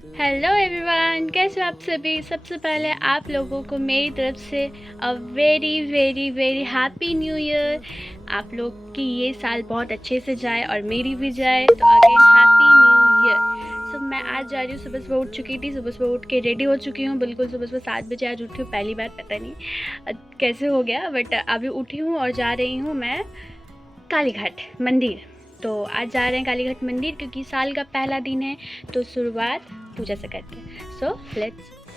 Hello everyone, कैसे हो आप सभी। सबसे पहले आप लोगों को मेरी तरफ से a very very very happy new year. आप लोग की ये साल बहुत अच्छे से जाए और मेरी भी जाए, तो अगेन हैप्पी न्यू ईयर। सो मैं आज जा रही हूँ, सुबह सुबह उठ चुकी थी, सुबह सुबह उठ के रेडी हो चुकी हूँ। बिल्कुल सुबह सुबह 7 बजे आज उठी हूँ, पहली बार, पता नहीं कैसे हो गया, बट अभी उठी हूँ और जा रही हूँ मैं कालीघाट मंदिर। तो आज जा रहे हैं कालीघाट मंदिर क्योंकि साल का पहला दिन है, तो शुरुआत पूजा से करते हैं।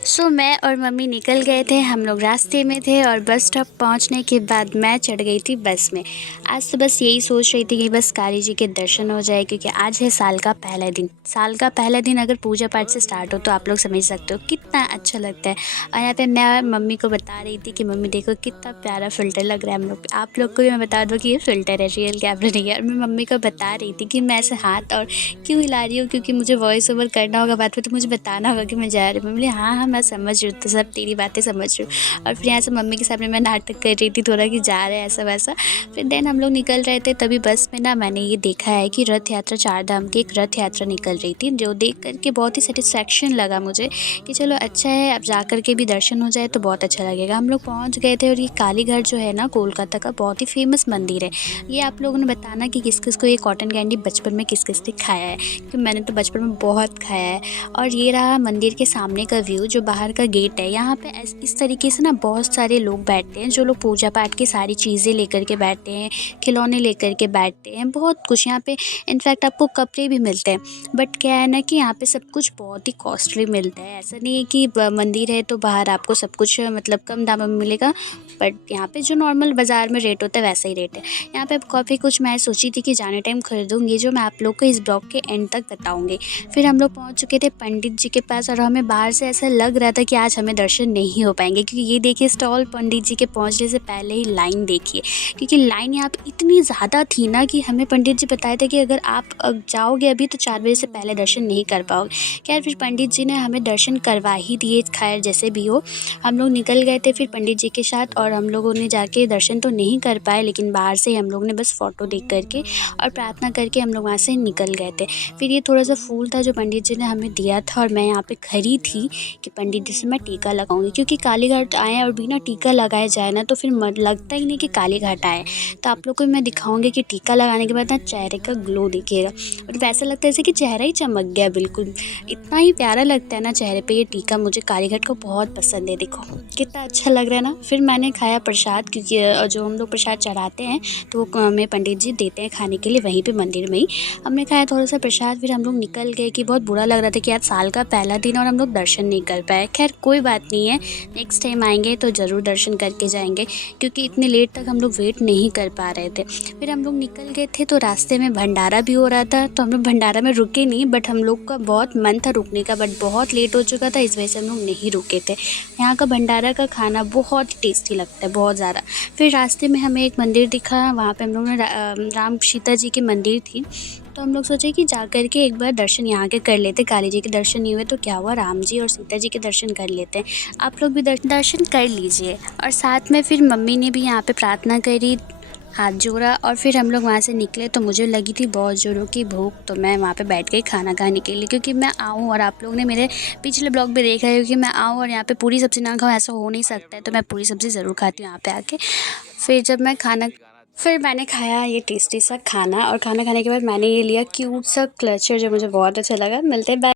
सो मैं और मम्मी निकल गए थे, हम लोग रास्ते में थे और बस स्टॉप पहुंचने के बाद मैं चढ़ गई थी बस में। आज तो बस यही सोच रही थी कि बस काली जी के दर्शन हो जाए, क्योंकि आज है साल का पहला दिन। साल का पहला दिन अगर पूजा पाठ से स्टार्ट हो तो आप लोग समझ सकते हो कितना अच्छा लगता है। और यहाँ पे मैं मम्मी को बता रही थी कि मम्मी देखो कितना प्यारा फ़िल्टर लग रहा है हम लोग पे। आप लोग को भी मैं बता दूँ कि ये फ़िल्टर है, रियल कैमरा नहीं है। और मैं मम्मी को बता रही थी कि मैं ऐसे हाथ और क्यों हिला रही हूँ, क्योंकि मुझे वॉइस ओवर करना होगा बाद में, तो मुझे बताना होगा कि मैं जा रही हूँ। मम्मी बोली हाँ हाँ मैं समझ रही हूँ, तो सब तेरी बातें समझ रही हूँ। और फिर यहाँ से मम्मी के सामने मैं नाटक कर रही थी थोड़ा कि जा रहे हैं ऐसा वैसा। फिर देन हम लोग निकल रहे थे, तभी बस में ना मैंने ये देखा है कि रथ यात्रा, चार धाम की एक रथ यात्रा निकल रही थी, जो देख करके बहुत ही सेटिस्फेक्शन लगा मुझे कि चलो अच्छा है, अब जा कर के भी दर्शन हो जाए तो बहुत अच्छा लगेगा। हम लोग पहुँच गए थे और ये कालीघाट जो है ना कोलकाता का बहुत ही फेमस मंदिर है। ये आप लोगों ने बताना कि किस किस को ये कॉटन कैंडी बचपन में किस किस ने खाया है, क्योंकि मैंने तो बचपन में बहुत खाया है। और ये रहा मंदिर के सामने का व्यू, जो बाहर का गेट है। यहाँ पे इस तरीके से ना बहुत सारे लोग बैठते हैं, जो लोग पूजा पाठ की सारी चीज़ें लेकर के बैठते हैं, खिलौने लेकर के बैठते हैं, बहुत कुछ यहाँ पे। इनफैक्ट आपको कपड़े भी मिलते हैं, बट क्या है ना कि यहाँ पे सब कुछ बहुत ही कॉस्टली मिलता है। ऐसा नहीं है कि मंदिर है तो बाहर आपको सब कुछ मतलब कम दाम में मिलेगा, बट यहाँ पे जो नॉर्मल बाज़ार में रेट होता है वैसा ही रेट है। यहाँ पे काफ़ी कुछ मैं सोची थी कि जाने टाइम खरीदूँगी, जो मैं आप लोग को इस ब्लॉग के एंड तक बताऊँगी। फिर हम लोग पहुँच चुके थे पंडित जी के पास, और हमें बाहर से ऐसा लग रहा था कि आज हमें दर्शन नहीं हो पाएंगे, क्योंकि ये देखिए स्टॉल, पंडित जी के पहुँचने से पहले ही लाइन देखिए, क्योंकि लाइन यहाँ पे इतनी ज़्यादा थी ना कि हमें पंडित जी बताए थे कि अगर आप जाओगे अभी तो 4 बजे से पहले दर्शन नहीं कर पाओगे। खैर फिर पंडित जी ने हमें दर्शन करवा ही दिए, खैर जैसे भी हो। हम लोग निकल गए थे फिर पंडित जी के साथ, और हम लोगों ने जाके दर्शन तो नहीं कर पाए, लेकिन बाहर से हम लोग ने बस फ़ोटो देख करके और प्रार्थना करके हम लोग वहाँ से निकल गए थे। फिर ये थोड़ा सा फूल था जो पंडित जी ने हमें दिया था, और मैं यहाँ पे खड़ी थी कि पंडित जी से मैं टीका लगाऊंगी, क्योंकि कालीघाट आए और बिना टीका लगाए जाए ना तो फिर लगता ही नहीं कि कालीघाट आए। तो आप लोग को मैं दिखाऊंगी कि टीका लगाने के बाद ना चेहरे का ग्लो दिखेगा, और वैसा लगता है जैसे कि चेहरा ही चमक गया बिल्कुल। इतना ही प्यारा लगता है ना चेहरे पे ये टीका, मुझे कालीघाट को बहुत पसंद है। देखो कितना अच्छा लग रहा है ना। फिर मैंने खाया प्रसाद, क्योंकि जो हम लोग प्रसाद चढ़ाते हैं तो वो हमें पंडित जी देते हैं खाने के लिए वहीं पे मंदिर में ही। हमने खाया थोड़ा सा प्रसाद, फिर हम लोग निकल गए कि बहुत बुरा लग रहा था कि आज साल का पहला दिन और हम लोग दर्शन नहीं कर पाए। खैर कोई बात नहीं है, नेक्स्ट टाइम आएंगे तो ज़रूर दर्शन करके जाएंगे, क्योंकि इतनी लेट तक हम लोग वेट नहीं कर पा रहे थे। फिर हम लोग निकल गए थे तो रास्ते में भंडारा भी हो रहा था, तो हम लोग भंडारा में रुके नहीं, बट हम लोग का बहुत मन था रुकने का, बट बहुत लेट हो चुका था, इस वजह से हम लोग नहीं रुके थे। यहाँ का भंडारा का खाना बहुत टेस्टी लगता है, बहुत ज़्यादा। फिर रास्ते में हमें एक मंदिर दिखा, वहाँ पे हम लोग ने राम सीता जी की मंदिर थी, तो हम लोग सोचे कि जा कर के एक बार दर्शन यहाँ के कर लेते। काली जी के दर्शन नहीं हुए तो क्या हुआ, राम जी और सीता जी के दर्शन कर लेते हैं। आप लोग भी दर्शन कर लीजिए। और साथ में फिर मम्मी ने भी यहाँ पे प्रार्थना करी, हाथ जोड़ा, और फिर हम लोग वहाँ से निकले। तो मुझे लगी थी बहुत ज़ोरों की भूख, तो मैं वहाँ पे बैठ गई खाना खाने के लिए, क्योंकि मैं आऊँ, और आप लोग ने मेरे पिछले ब्लॉग में देखा है कि मैं आऊँ और यहाँ पे पूरी सब्ज़ी ना खाऊँ, ऐसा हो नहीं सकता है। तो मैं पूरी सब्ज़ी ज़रूर खाती हूँ यहाँ पे आके। फिर जब मैं खाना फिर मैंने खाया ये टेस्टी सा खाना, और खाना खाने के बाद मैंने ये लिया क्यूट सा क्लचर, जो मुझे बहुत अच्छा लगा। मिलते हैं, बाय।